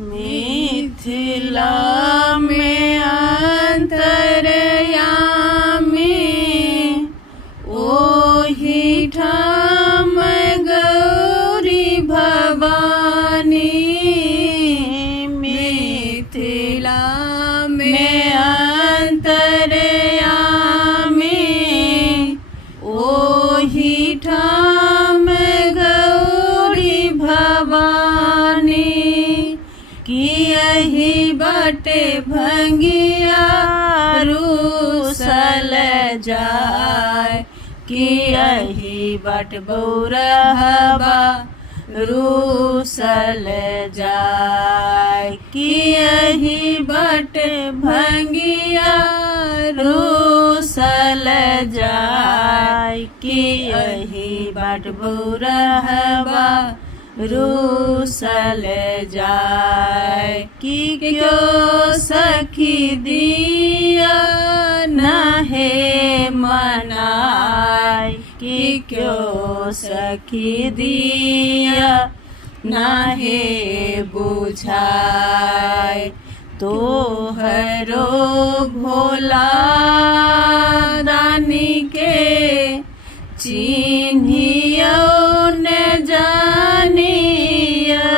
मिथिला में अंतरयामी ओहि ठाम गौरी भवानी। मिथिला में अंतरयामी ओहि ठाम गौरी भवानी। कियहि बटे भंगिया रूसल जाय, कियहि बट बौरहबा रूसल जाय। कियहि बट भंगिया रूसल जाय, कियहि बट बौरहबा रूसल जाय। कि क्यों सखी दिया नहे मनाय, कि क्यों सखी दिया नहे बुझाय। तोहरो भोला दानी के चिन्हियो न जानियो।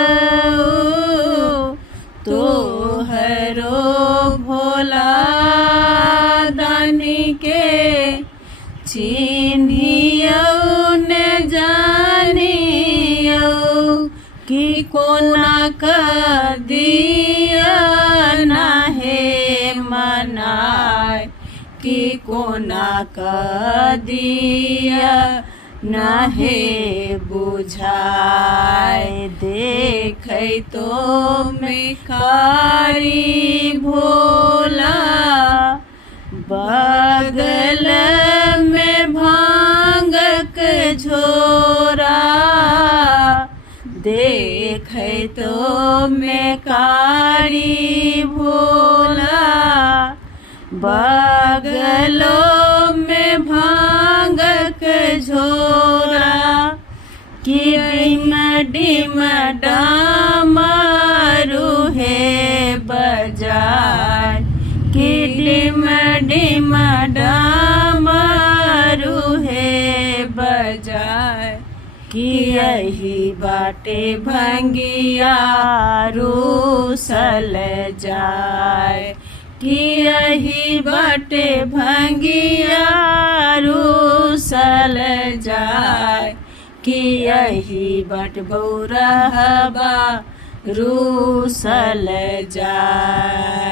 तोहरो भोला दानी के चिन्हियो न जानियो। कि कोना का दिया नहे मनाय, कि कोना का दिया नहे बुझाय। देखै तो भिखारी भोला बगल में भांगक झोरा। देखै तो भिखारी भोला बगलों में भांगक झोरा। कि डिम डिम डामरू है बजाय, कि डिम डिम डामरू है बजाय। कियहि बाटे भंगिया रूसल जाय, कियहि बटे भंगिया रूसल जाय। कियहि बट बौरहबा रूसल जाय।